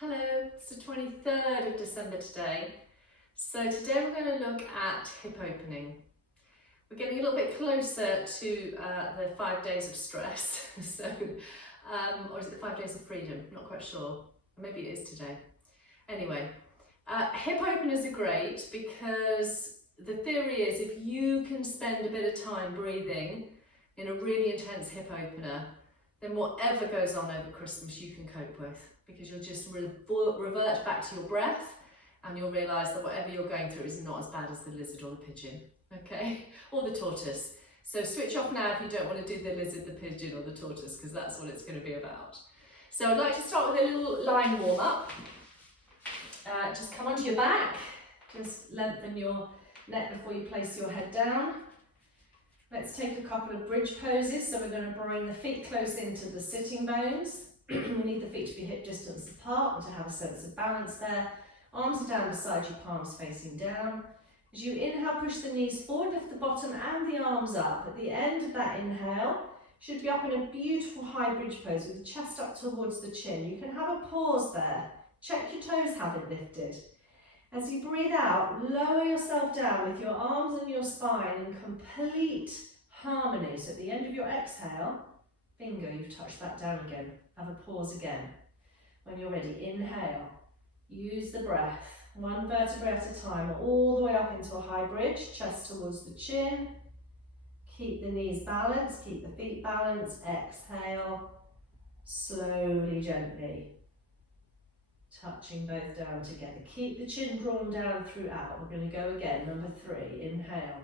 Hello, it's the 23rd of December today. So today we're going to look at hip opening. We're getting a little bit closer to the 5 days of stress, or is it 5 days of freedom? I'm not quite sure. Maybe it is today. Anyway, hip openers are great because the theory is if you can spend a bit of time breathing in a really intense hip opener, then whatever goes on over Christmas you can cope with, because you'll just revert back to your breath and you'll realise that whatever you're going through is not as bad as the lizard or the pigeon, okay? Or the tortoise. So switch off now if you don't want to do the lizard, the pigeon or the tortoise, because that's what it's going to be about. So I'd like to start with a little line warm up. Just come onto your back, just lengthen your neck before you place your head down. Let's take a couple of bridge poses. So we're going to bring the feet close into the sitting bones. We need the feet to be hip distance apart and to have a sense of balance there. Arms are down beside you, palms facing down. As you inhale, push the knees forward, lift the bottom and the arms up. At the end of that inhale, should be up in a beautiful high bridge pose with the chest up towards the chin. You can have a pause there. Check your toes haven't lifted. As you breathe out, lower yourself down with your arms and your spine in complete harmony. So at the end of your exhale, bingo, you've touched that down again. Have a pause again. When you're ready, inhale. Use the breath, one vertebra at a time, all the way up into a high bridge, chest towards the chin. Keep the knees balanced, keep the feet balanced. Exhale, slowly, gently. Touching both down together. Keep the chin drawn down throughout. We're going to go again. Number 3. Inhale.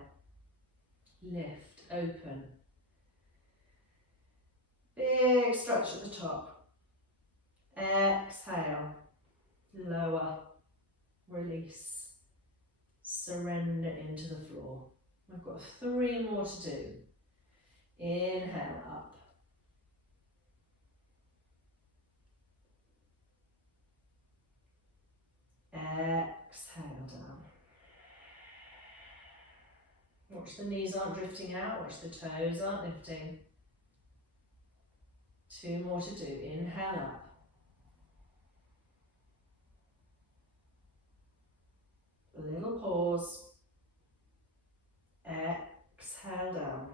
Lift. Open. Big stretch at the top. Exhale. Lower. Release. Surrender into the floor. We've got 3 more to do. Inhale up. Exhale down. Watch the knees aren't drifting out, watch the toes aren't lifting. 2 more to do. Inhale up. A little pause. Exhale down.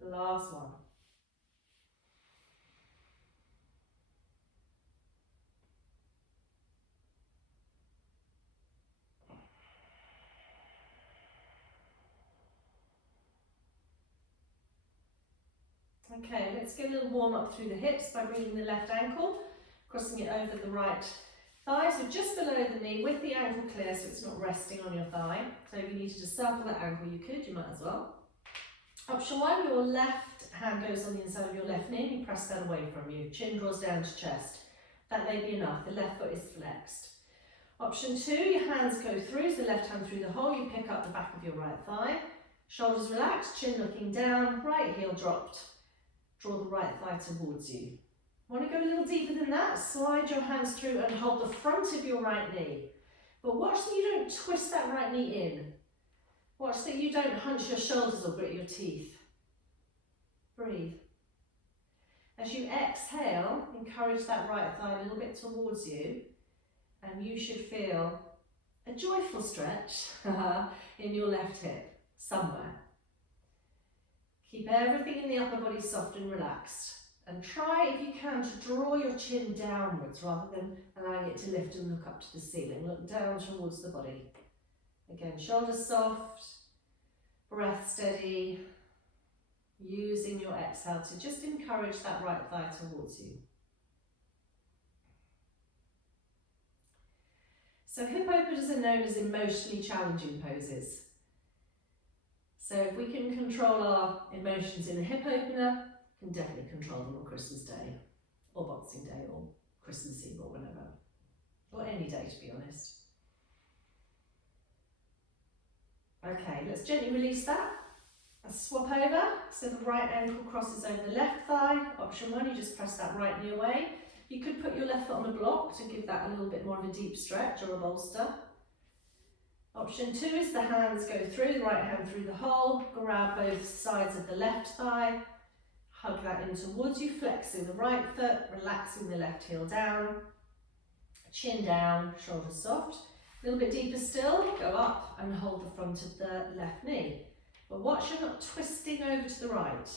Last one. Okay, let's get a little warm up through the hips by bringing the left ankle, crossing it over the right thigh, so just below the knee with the ankle clear so it's not resting on your thigh. So if you needed to circle that ankle, you could, you might as well. Option 1, your left hand goes on the inside of your left knee and you press that away from you. Chin draws down to chest. That may be enough, the left foot is flexed. Option 2, your hands go through, so left hand through the hole, you pick up the back of your right thigh. Shoulders relaxed, chin looking down, right heel dropped. Draw the right thigh towards you. Want to go a little deeper than that? Slide your hands through and hold the front of your right knee. But watch that you don't twist that right knee in. Watch that you don't hunch your shoulders or grit your teeth. Breathe. As you exhale, encourage that right thigh a little bit towards you, and you should feel a joyful stretch in your left hip, somewhere. Keep everything in the upper body soft and relaxed. And try, if you can, to draw your chin downwards rather than allowing it to lift and look up to the ceiling. Look down towards the body. Again, shoulders soft, breath steady, using your exhale to just encourage that right thigh towards you. So hip openers are known as emotionally challenging poses. So if we can control our emotions in a hip opener, we can definitely control them on Christmas Day, or Boxing Day, or Christmas Eve, or whenever, or any day to be honest. Okay, let's gently release that. And swap over, so the right ankle crosses over the left thigh. Option 1, you just press that right knee away. You could put your left foot on a block to give that a little bit more of a deep stretch, or a bolster. Option 2 is the hands go through, the right hand through the hole, grab both sides of the left thigh, Hug that in towards you, flexing the right foot, relaxing the left heel down, chin down, shoulders soft. A little bit deeper still, go up and hold the front of the left knee. But watch you're not twisting over to the right.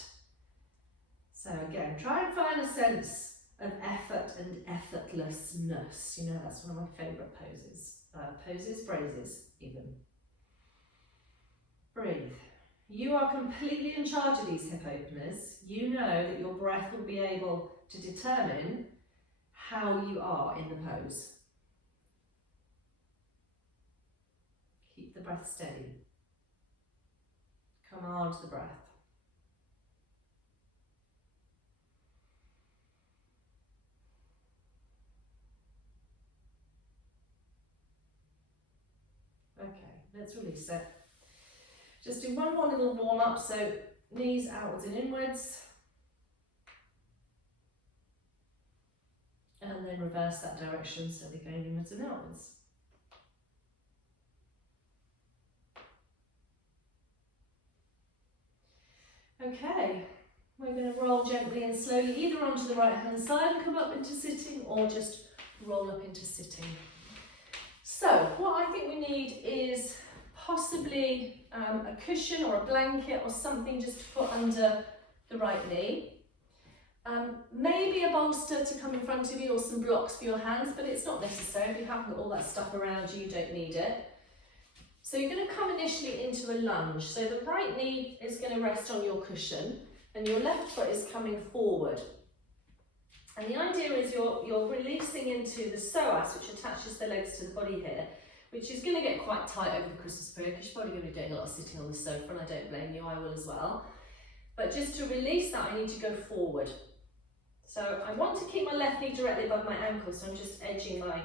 So again, try and find a sense of effort and effortlessness. You know, that's one of my favourite poses. Phrases even. Breathe. You are completely in charge of these hip openers. You know that your breath will be able to determine how you are in the pose. Keep the breath steady. Command the breath. Okay, let's release it. Just do one more little warm up, so knees outwards and inwards. And then reverse that direction, so they're going inwards and outwards. Okay, we're going to roll gently and slowly either onto the right hand side and come up into sitting, or just roll up into sitting. So what I think we need is possibly a cushion or a blanket or something just to put under the right knee. Maybe a bolster to come in front of you or some blocks for your hands, but it's not necessary. If you haven't got all that stuff around you, you don't need it. So you're going to come initially into a lunge. So the right knee is going to rest on your cushion and your left foot is coming forward. And the idea is you're releasing into the psoas, which attaches the legs to the body here, which is going to get quite tight over the Christmas period because you're probably going to be doing a lot of sitting on the sofa, and I don't blame you, I will as well. But just to release that, I need to go forward. So I want to keep my left knee directly above my ankle, so I'm just edging my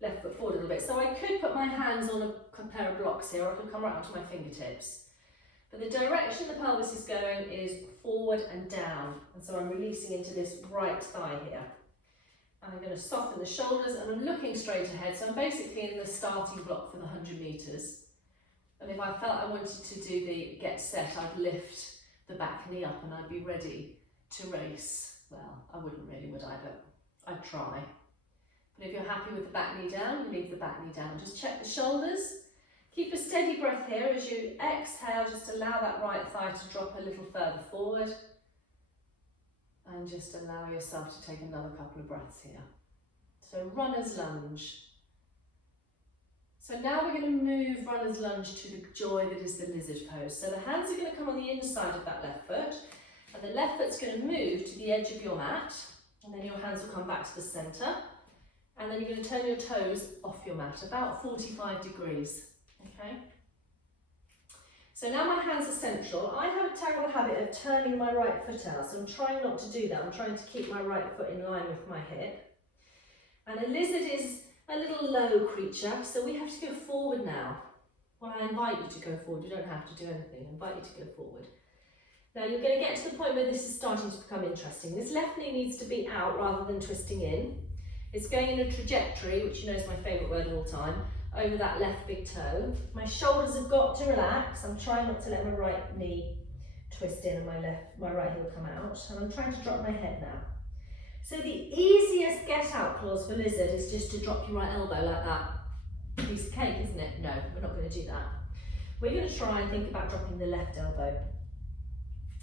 left foot forward a little bit. So I could put my hands on a pair of blocks here, or I could come right onto my fingertips. But the direction the pelvis is going is forward and down, and so I'm releasing into this right thigh here. And I'm going to soften the shoulders, and I'm looking straight ahead, so I'm basically in the starting block for the 100 metres. And if I felt I wanted to do the get set, I'd lift the back knee up and I'd be ready to race. Well, I wouldn't really, would I? But I'd try. But if you're happy with the back knee down, you leave the back knee down. Just check the shoulders. Keep a steady breath here. As you exhale, just allow that right thigh to drop a little further forward. And just allow yourself to take another couple of breaths here. So runner's lunge. So now we're going to move runner's lunge to the joy that is the lizard pose. So the hands are going to come on the inside of that left foot, and the left foot's going to move to the edge of your mat, and then your hands will come back to the centre, and then you're going to turn your toes off your mat, about 45 degrees, okay? So now my hands are central. I have a terrible habit of turning my right foot out, so I'm trying not to do that. I'm trying to keep my right foot in line with my hip. And a lizard is a little low creature, so we have to go forward now. Well, I invite you to go forward. You don't have to do anything. I invite you to go forward. Now you're going to get to the point where this is starting to become interesting. This left knee needs to be out rather than twisting in. It's going in a trajectory, which you know is my favourite word of all time, over that left big toe. My shoulders have got to relax. I'm trying not to let my right knee twist in and my right heel come out. And I'm trying to drop my head now. So the easiest get out clause for lizard is just to drop your right elbow like that. Piece of cake, isn't it? No, we're not going to do that. We're going to try and think about dropping the left elbow.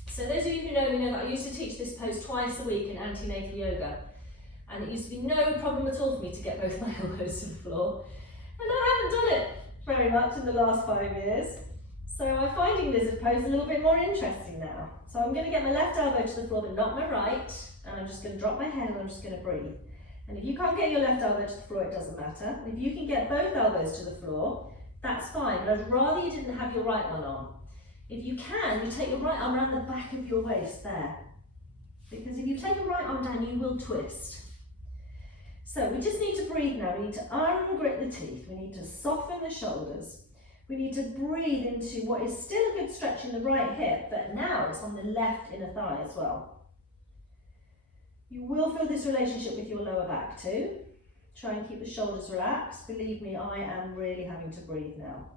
So those of you who know me know that I used to teach this pose twice a week in antenatal yoga. And it used to be no problem at all for me to get both my elbows to the floor. And I haven't done it very much in the last 5 years. So I'm finding lizard pose a little bit more interesting now. So I'm going to get my left elbow to the floor, but not my right. And I'm just going to drop my head and I'm just going to breathe. And if you can't get your left elbow to the floor, it doesn't matter. If you can get both elbows to the floor, that's fine. But I'd rather you didn't have your right one on. If you can, you take your right arm around the back of your waist there. Because if you take your right arm down, you will twist. So we just need to breathe now. We need to iron and grit the teeth. We need to soften the shoulders. We need to breathe into what is still a good stretch in the right hip, but now it's on the left inner thigh as well. You will feel this relationship with your lower back too. Try and keep the shoulders relaxed. Believe me, I am really having to breathe now.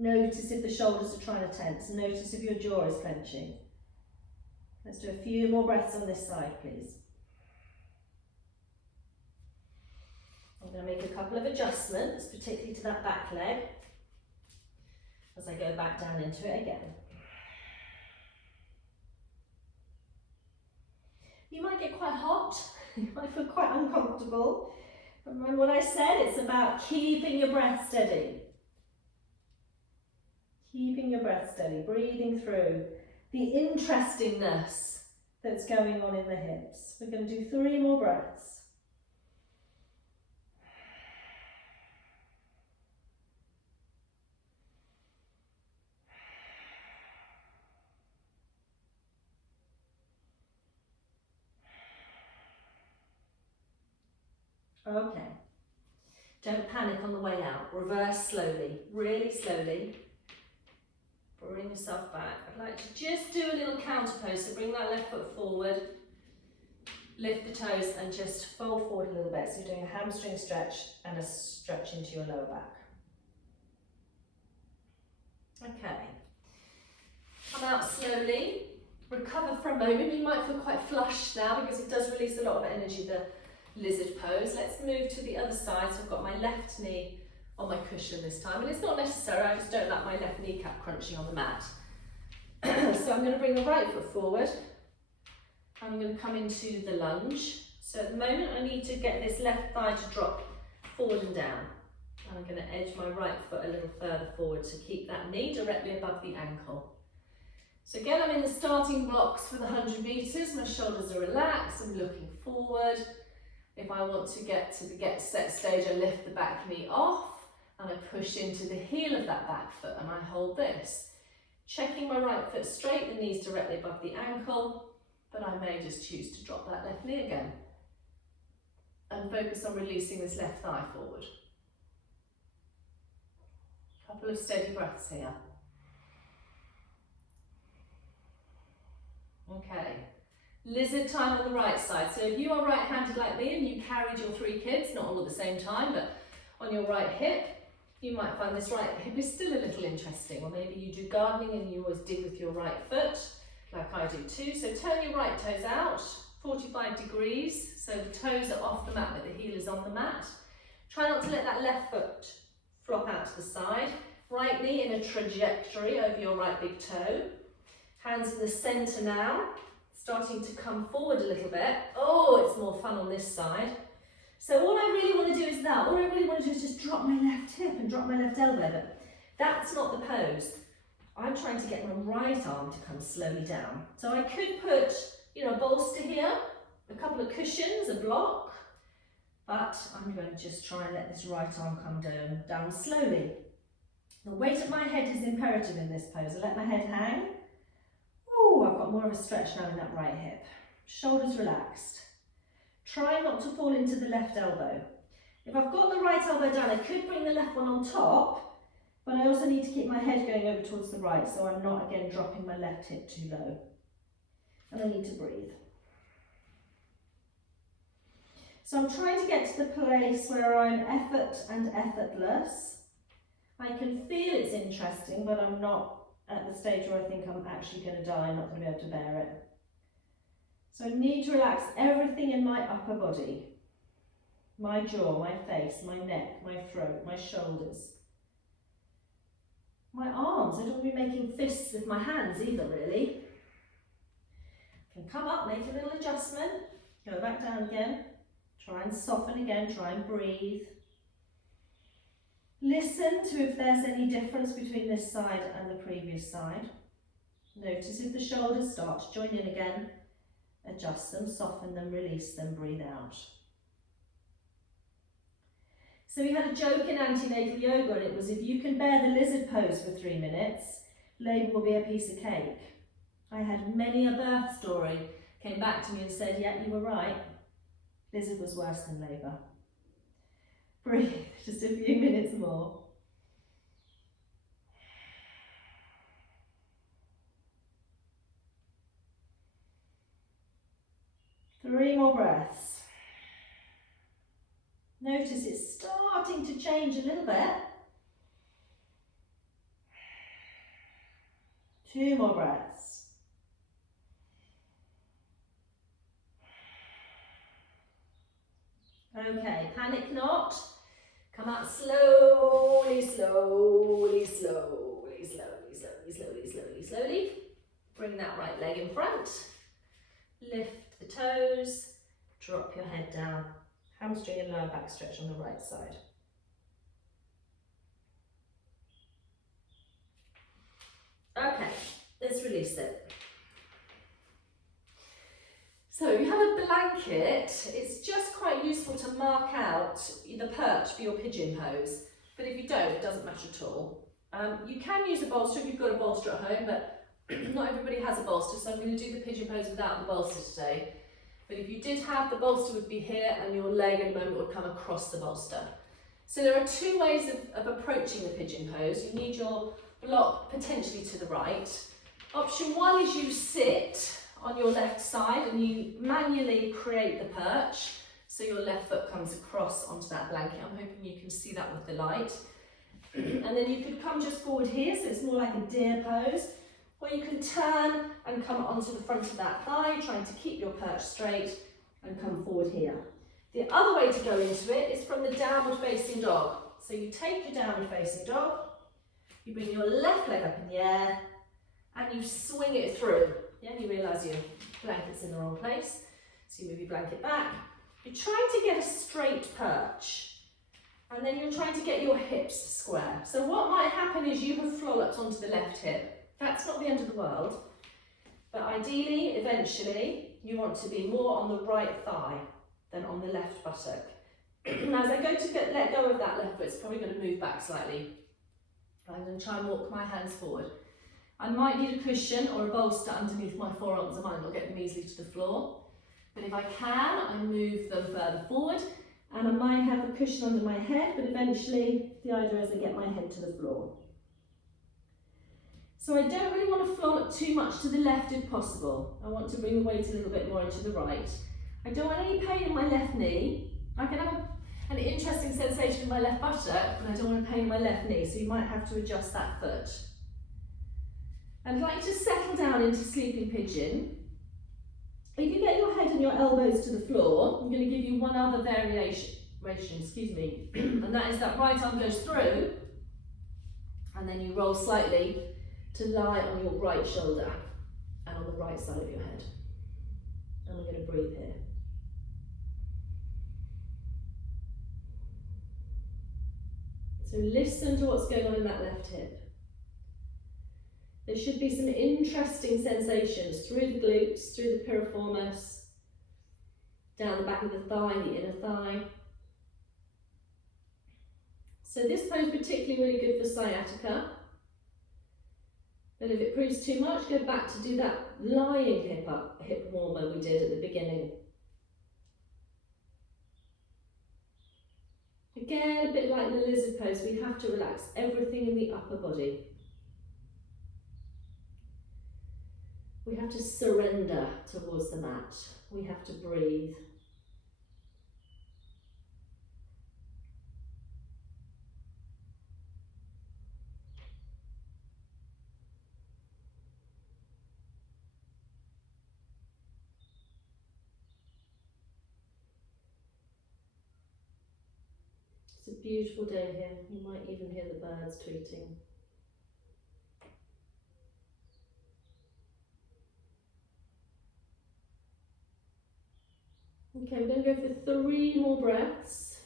Notice if the shoulders are trying to tense. Notice if your jaw is clenching. Let's do a few more breaths on this side, please. I'm going to make a couple of adjustments, particularly to that back leg, as I go back down into it again. You might get quite hot, you might feel quite uncomfortable. But remember what I said, it's about keeping your breath steady. Keeping your breath steady, breathing through the interestingness that's going on in the hips. We're going to do 3 more breaths. Okay, don't panic on the way out. Reverse slowly, really slowly. Bring yourself back. I'd like to just do a little counter pose, so bring that left foot forward, lift the toes and just fold forward a little bit. So you're doing a hamstring stretch and a stretch into your lower back. Okay, come out slowly, recover for a moment. You might feel quite flushed now because it does release a lot of energy, the lizard pose. Let's move to the other side. So I've got my left knee on my cushion this time, and it's not necessary, I just don't like my left kneecap crunching on the mat. So I'm going to bring the right foot forward. I'm going to come into the lunge. So at the moment I need to get this left thigh to drop forward and down. And I'm going to edge my right foot a little further forward to keep that knee directly above the ankle. So again, I'm in the starting blocks for the 100 meters. My shoulders are relaxed, I'm looking forward. If I want to get to the get set stage, I lift the back knee off and I push into the heel of that back foot and I hold this. Checking my right foot straight, the knee's directly above the ankle, but I may just choose to drop that left knee again and focus on releasing this left thigh forward. Couple of steady breaths here. Okay, lizard time on the right side. So if you are right-handed like me and you carried your 3 kids, not all at the same time, but on your right hip, you might find this right hip is still a little interesting. Or maybe you do gardening and you always dig with your right foot, like I do too. So turn your right toes out, 45 degrees, so the toes are off the mat but the heel is on the mat. Try not to let that left foot flop out to the side. Right knee in a trajectory over your right big toe. Hands in the centre now, starting to come forward a little bit. Oh, it's more fun on this side. So all I really want to do is that. All I really want to do is just drop my left hip and drop my left elbow, but that's not the pose. I'm trying to get my right arm to come slowly down. So I could put, a bolster here, a couple of cushions, a block, but I'm going to just try and let this right arm come down slowly. The weight of my head is imperative in this pose. I let my head hang. Ooh, I've got more of a stretch now in that right hip. Shoulders relaxed. Try not to fall into the left elbow. If I've got the right elbow down, I could bring the left one on top, but I also need to keep my head going over towards the right so I'm not again dropping my left hip too low. And I need to breathe. So I'm trying to get to the place where I'm effort and effortless. I can feel it's interesting, but I'm not at the stage where I think I'm actually going to die, I'm not going to be able to bear it. So I need to relax everything in my upper body. My jaw, my face, my neck, my throat, my shoulders. My arms, I don't want to be making fists with my hands either really. I can come up, make a little adjustment, go back down again, try and soften again, try and breathe. Listen to if there's any difference between this side and the previous side. Notice if the shoulders start to join in again. Adjust them, soften them, release them, breathe out. So we had a joke in antenatal yoga and it was if you can bear the lizard pose for 3 minutes, labour will be a piece of cake. I had many a birth story came back to me and said, yeah, you were right. Lizard was worse than labour. Breathe, just a few minutes more. Three more breaths. Notice it's starting to change a little bit. 2 more breaths. Okay, panic not. Come out slowly, slowly, slowly, slowly, slowly, slowly, slowly, slowly. Bring that right leg in front. Lift the toes. Drop your head down. Hamstring and lower back stretch on the right side. Okay, let's release it. So you have a blanket. It's just quite useful to mark out the perch for your pigeon pose, but if you don't, it doesn't matter at all. You can use a bolster if you've got a bolster at home, but not everybody has a bolster, so I'm going to do the pigeon pose without the bolster today. But if you did have, the bolster would be here and your leg in a moment would come across the bolster. So there are 2 ways of approaching the pigeon pose. You need your block potentially to the right. Option 1 is you sit on your left side and you manually create the perch. So your left foot comes across onto that blanket. I'm hoping you can see that with the light. And then you could come just forward here, so it's more like a deer pose. Or you can turn and come onto the front of that thigh, trying to keep your perch straight and come forward here. The other way to go into it is from the downward facing dog. So you take your downward facing dog, you bring your left leg up in the air and you swing it through. Yeah, and you realise your blanket's in the wrong place. So you move your blanket back. You're trying to get a straight perch. And then you're trying to get your hips square. So what might happen is you have flopped onto the left hip. That's not the end of the world. But ideally, eventually, you want to be more on the right thigh than on the left buttock. Now, as I go to let go of that left foot, it's probably going to move back slightly. I'm going to try and walk my hands forward. I might need a cushion or a bolster underneath my forearms. I might not get them easily to the floor. But if I can, I move them further forward. And I might have a cushion under my head, but eventually the idea is I get my head to the floor. So I don't really want to flop too much to the left if possible. I want to bring the weight a little bit more into the right. I don't want any pain in my left knee. I can have an interesting sensation in my left buttock, but I don't want pain in my left knee, so you might have to adjust that foot. I'd like to settle down into sleeping pigeon. If you get your head and your elbows to the floor, I'm going to give you one other variation, and that is that right arm goes through, and then you roll slightly to lie on your right shoulder and on the right side of your head. And we're going to breathe here. So listen to what's going on in that left hip. There should be some interesting sensations through the glutes, through the piriformis, down the back of the thigh, the inner thigh. So this pose is particularly really good for sciatica. But if it proves too much, go back to do that lying hip warmer we did at the beginning. Again, a bit like the lizard pose, we have to relax everything in the upper body. We have to surrender towards the mat. We have to breathe. It's a beautiful day here. You might even hear the birds tweeting. Okay, we're going to go for 3 more breaths.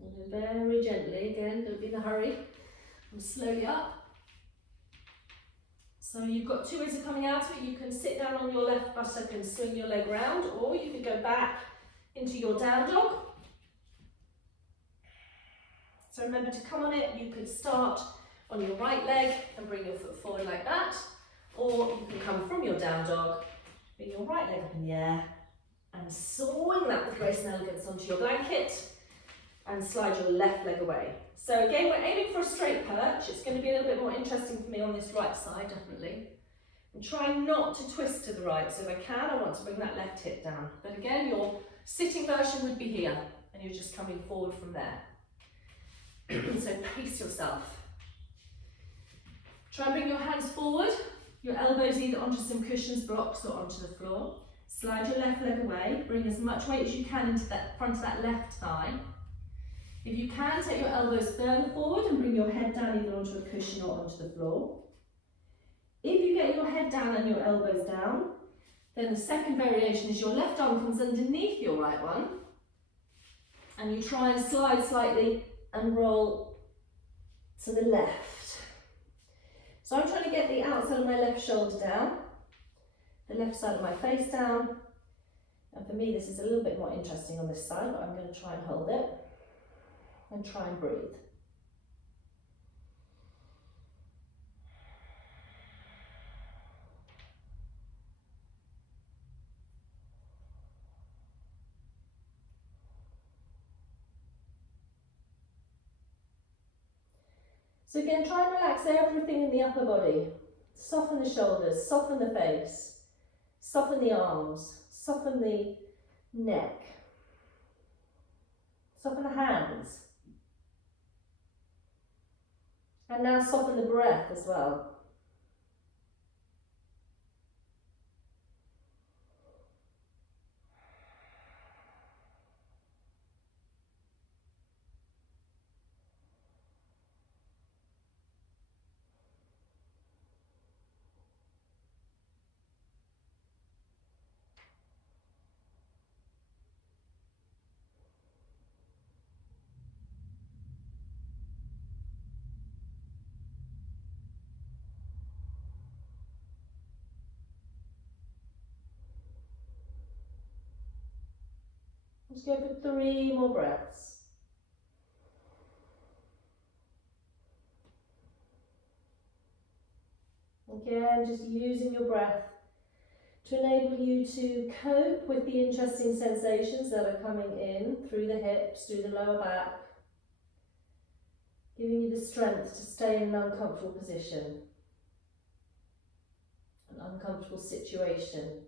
And then very gently, again, don't be in a hurry, and slowly up. So you've got 2 ways of coming out of it. You can sit down on your left buttock and swing your leg round, or you could go back into your down dog. So remember to come on it. You could start on your right leg and bring your foot forward like that, or you can come from your down dog, bring your right leg up in the air and swing that with grace and elegance onto your blanket. and slide your left leg away. So again, we're aiming for a straight perch. It's going to be a little bit more interesting for me on this right side, definitely. And try not to twist to the right. So if I can, I want to bring that left hip down. But again, your sitting version would be here, and you're just coming forward from there. So pace yourself. Try and bring your hands forward, your elbows either onto some cushions, blocks, or onto the floor. Slide your left leg away, bring as much weight as you can into that front of that left thigh. If you can, take your elbows further forward and bring your head down either onto a cushion or onto the floor. If you get your head down and your elbows down, then the second variation is your left arm comes underneath your right one, and you try and slide slightly and roll to the left. So I'm trying to get the outside of my left shoulder down, the left side of my face down, and for me this is a little bit more interesting on this side, but I'm going to try and hold it and try and breathe. So again, try and relax everything in the upper body. Soften the shoulders, soften the face, soften the arms, soften the neck, soften the hands. And now soften the breath as well. Just go for 3 more breaths. Again, just using your breath to enable you to cope with the interesting sensations that are coming in through the hips, through the lower back, giving you the strength to stay in an uncomfortable position, an uncomfortable situation.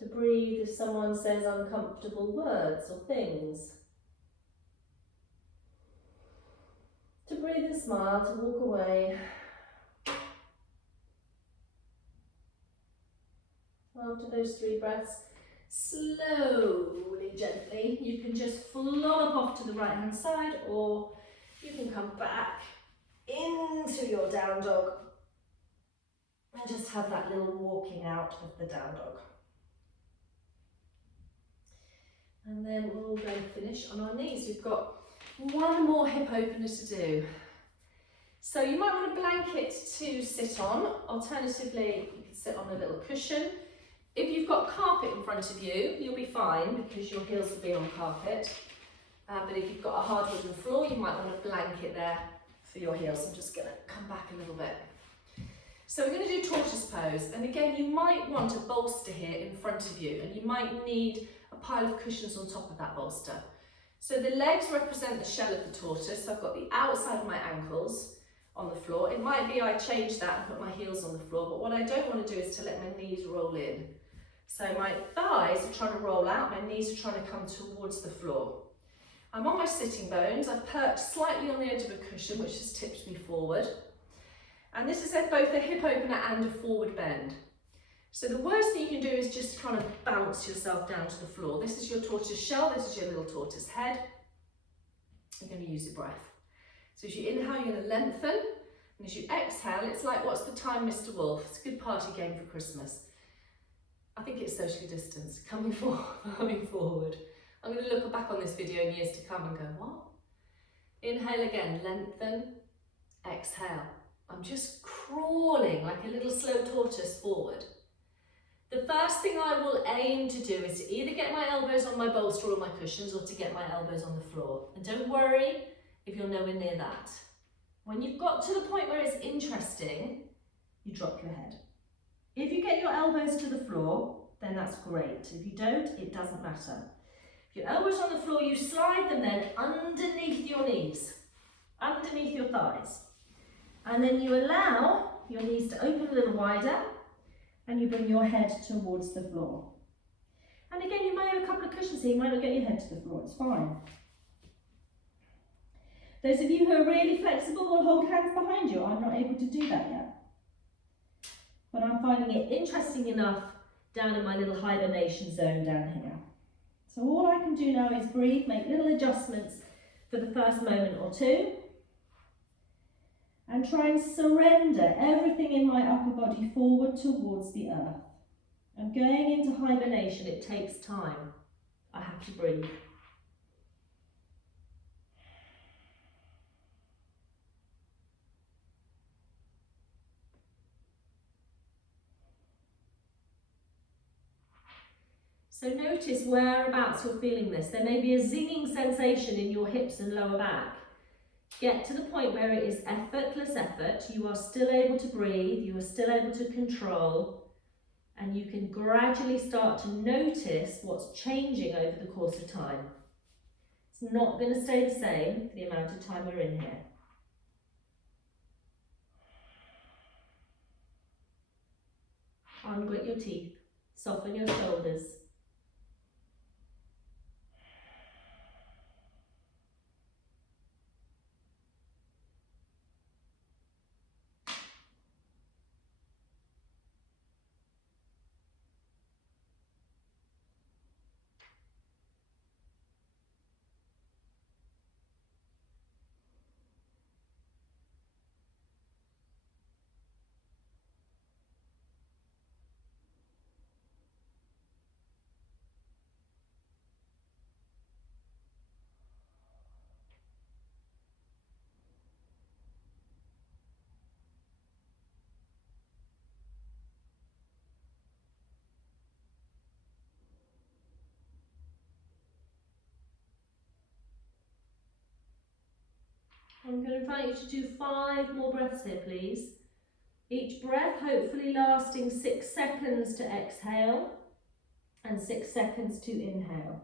To breathe if someone says uncomfortable words or things. To breathe and smile, to walk away. After those 3 breaths, slowly, gently, you can just flop off to the right hand side, or you can come back into your down dog and just have that little walking out of the down dog. And then we'll go finish on our knees. We've got 1 more hip opener to do. So you might want a blanket to sit on. Alternatively, you can sit on a little cushion. If you've got carpet in front of you, you'll be fine because your heels will be on carpet. But if you've got a hard wooden floor, you might want a blanket there for your heels. I'm just going to come back a little bit. So we're going to do tortoise pose. And again, you might want a bolster here in front of you, and you might need a pile of cushions on top of that bolster. So the legs represent the shell of the tortoise. So I've got the outside of my ankles on the floor. It might be I change that and put my heels on the floor, but what I don't want to do is to let my knees roll in. So my thighs are trying to roll out, my knees are trying to come towards the floor. I'm on my sitting bones. I've perched slightly on the edge of a cushion, which has tipped me forward. And this is both a hip opener and a forward bend. So the worst thing you can do is just kind of bounce yourself down to the floor. This is your tortoise shell, this is your little tortoise head. You're going to use your breath. So as you inhale, you're going to lengthen, and as you exhale, it's like, what's the time, Mr. Wolf? It's a good party game for Christmas. I think it's socially distanced, coming forward. I'm going to look back on this video in years to come and go, what? Inhale again, lengthen, exhale. I'm just crawling like a little slow tortoise forward. The first thing I will aim to do is to either get my elbows on my bolster or my cushions, or to get my elbows on the floor. And don't worry if you're nowhere near that. When you've got to the point where it's interesting, you drop your head. If you get your elbows to the floor, then that's great. If you don't, it doesn't matter. If your elbows are on the floor, you slide them then underneath your knees, underneath your thighs. And then you allow your knees to open a little wider and you bring your head towards the floor. And again, you may have a couple of cushions here, you might not get your head to the floor, it's fine. Those of you who are really flexible will hold hands behind you. I'm not able to do that yet. But I'm finding it interesting enough down in my little hibernation zone down here. So all I can do now is breathe, make little adjustments for the first moment or two, and try and surrender everything in my upper body forward towards the earth. And going into hibernation, it takes time. I have to breathe. So notice whereabouts you're feeling this. There may be a zinging sensation in your hips and lower back. Get to the point where it is effortless effort. You are still able to breathe, you are still able to control, and you can gradually start to notice what's changing over the course of time. It's not going to stay the same for the amount of time you're in here. Ungrit your teeth, soften your shoulders. I'm going to invite you to do 5 more breaths here, please. Each breath hopefully lasting 6 seconds to exhale and 6 seconds to inhale.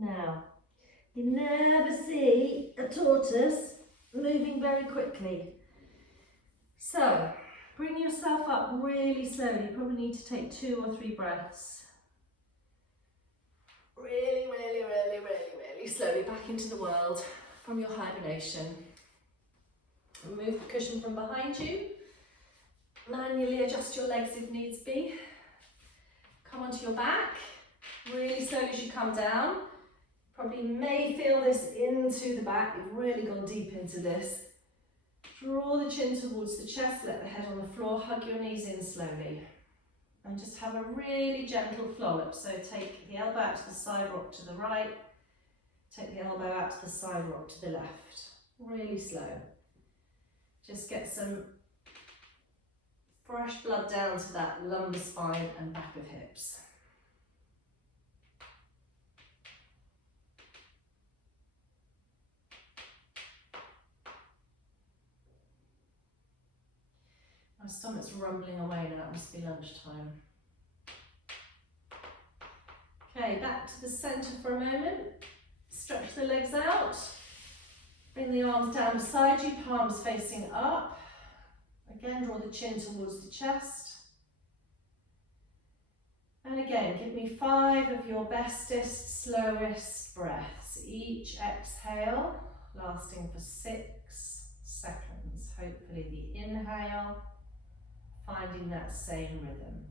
Now, you never see a tortoise moving very quickly. So, bring yourself up really slowly. You probably need to take 2 or 3 breaths. Really, really, really, really, really slowly back into the world from your hibernation. Move the cushion from behind you. Manually adjust your legs if needs be. Come onto your back. Really slowly as you come down. Probably may feel this into the back. You've really gone deep into this. Draw the chin towards the chest, let the head on the floor, hug your knees in slowly. And just have a really gentle flow up. So take the elbow out to the side rock to the right. Take the elbow out to the side rock to the left. Really slow. Just get some fresh blood down to that lumbar spine and back of hips. My stomach's rumbling away now, it must be lunchtime. Okay, Okay, back to the centre for a moment. Stretch the legs out. Bring the arms down beside you, palms facing up. Again, draw the chin towards the chest. And again, give me 5 of your bestest, slowest breaths. Each exhale lasting for 6 seconds. Hopefully the inhale, finding that same rhythm.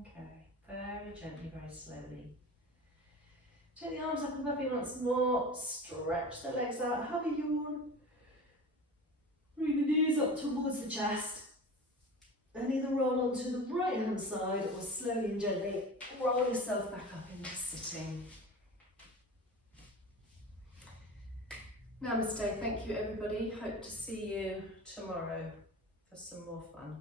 Okay, very gently, very slowly. Take the arms up above you once more, stretch the legs out, have a yawn. Bring the knees up towards the chest. And either roll onto the right hand side or slowly and gently roll yourself back up into sitting. Namaste, thank you everybody. Hope to see you tomorrow for some more fun.